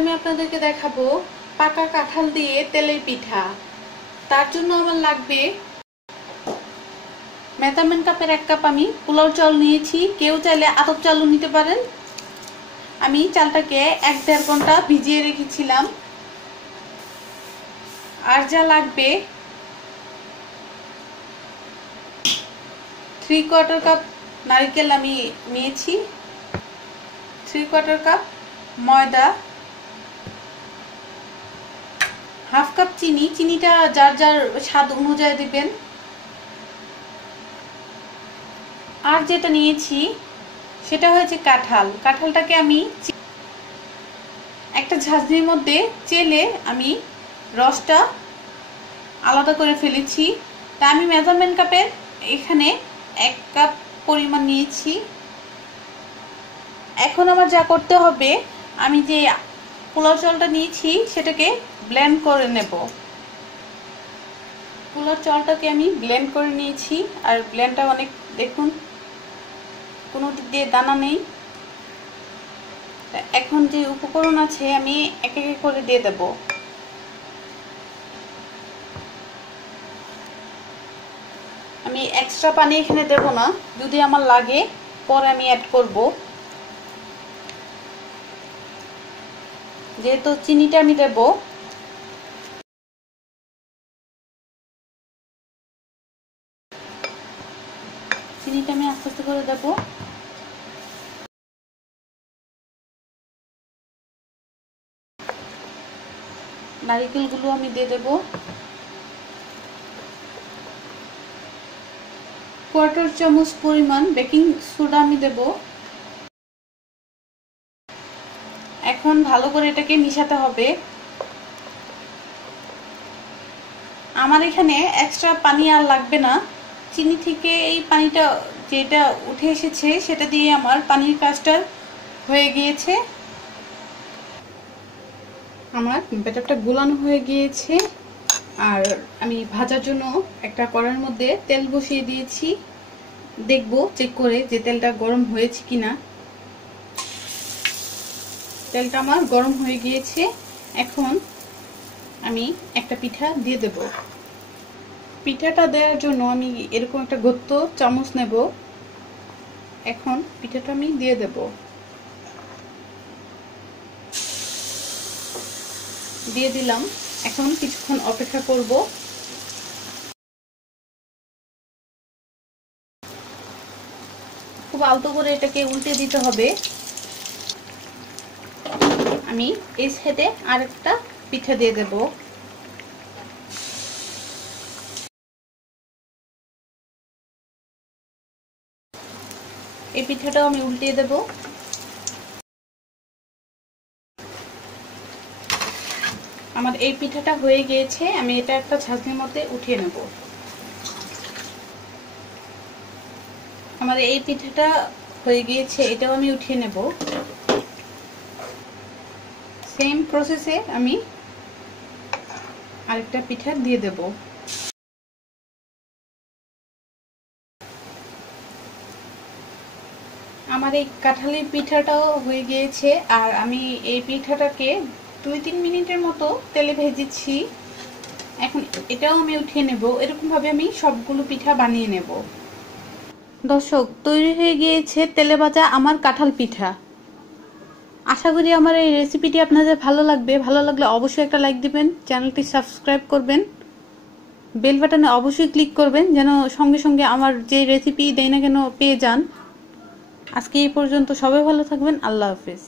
আমি আপনাদেরকে দেখাবো পাকা কাঁঠাল দিয়ে তেলের পিঠা। তার জন্য আমার লাগবে মেজারমেন্ট কাপের 1 কাপ আমি পোলাও চাল নিয়েছি। কেউ চাইলে আতপ চালও নিতে পারেন। আমি চালটাকে 1-1.5 ঘন্টা ভিজিয়ে রেখেছিলাম। আর যা লাগবে 3/4 কাপ নারকেল আমি নিয়েছি, 3/4 কাপ ময়দা, 1/2 কাপ চিনি। চিনিটা যার যার স্বাদ অনুযায়ী দিবেন। আর যেটা নিয়েছি সেটা হয়েছে কাঁঠাল। কাঁঠালটাকে আমি একটা ঝাঁঝরির মধ্যে চেলে আমি রসটা আলাদা করে ফেলেছি। তা আমি মেজারমেন্ট কাপের এখানে 1 কাপ পরিমাণ নিয়েছি। এখন আমার যা করতে হবে, আমি যে পোলাও চালটা নিয়েছি সেটাকে ব্লেন্ড করে নেব। পোলাও চালটাকে আমি ব্লেন্ড করে নিয়েছি। আর ব্লেন্ডটা অনেক, দেখুন কোনো দিক দিয়ে দানা নেই। এখন যে উপকরণ আছে আমি এক এক করে দিয়ে দেব। আমি এক্সট্রা পানি এখানে দেব না, যদি আমার লাগে পরে আমি অ্যাড করব। যেহেতু চিনিটা আমি দেব, চিনিটা আমি আস্তে আস্তে করে দেব। নারকেলগুলো আমি দিয়ে দেব। 1/4 চামচ পরিমাণ বেকিং সোডা আমি দেব। এখন ভালো করে এটাকে মিশাতে হবে। আমার এখানে এক্সট্রা পানি আর লাগবে না। চিনি থেকে এই পানিটা যেটা উঠে এসেছে সেটা দিয়ে আমার পানির কাজটা হয়ে গিয়েছে। আমার ব্যাটারটা গোলানো হয়ে গিয়েছে। আর আমি ভাজার জন্য একটা কড়াইয়ের মধ্যে তেল বসিয়ে দিয়েছি। দেখব চেক করে যে তেলটা গরম হয়েছে কিনা। তেলটা আমার গরম হয়ে গিয়েছে। এখন আমি একটা পিঠা দিয়ে দেব। পিঠাটা দেওয়ার জন্য আমি এরকম একটা গর্ত চামচ নেব। এখন পিঠাটা আমি দিয়ে দেব। দিয়ে দিলাম। এখন কিছুক্ষণ অপেক্ষা করব। খুব আলতো করে এটাকে উল্টে দিতে হবে। আমি এই সাইডে আরেকটা পিঠা দিয়ে দেব। এই পিঠাটাও আমি উল্টিয়ে দেব। আমার এই পিঠাটা হয়ে গিয়েছে। আমি এটা একটা ছাঁচনির মধ্যে উঠিয়ে নেব। আমার এই পিঠাটা হয়ে গিয়েছে, এটাও আমি উঠিয়ে নেব। সেম প্রসেসে আমি আরেকটা পিঠা দিয়ে দেব। আমার এই কাঁঠালের পিঠাটাও হয়ে গিয়েছে। আর আমি এই পিঠাটাকে 2-3 মিনিটের মতো তেলে ভেজেছি। এখন এটাও আমি উঠিয়ে নেব। এরকম ভাবে আমি সবগুলো পিঠা বানিয়ে নেব। দর্শক, তৈরি হয়ে গিয়েছে তেলে ভাজা আমার কাঁঠাল পিঠা। আশা করি আমার এই রেসিপিটি আপনাদের ভালো লাগবে। ভালো লাগলে অবশ্যই একটা লাইক দিবেন, চ্যানেলটি সাবস্ক্রাইব করবেন, বেল বাটনে অবশ্যই ক্লিক করবেন যেন সঙ্গে সঙ্গে আমার যে রেসিপি দেই না কেন পেয়ে যান। আজকে এই পর্যন্ত। সবাই ভালো থাকবেন। আল্লাহ হাফেজ।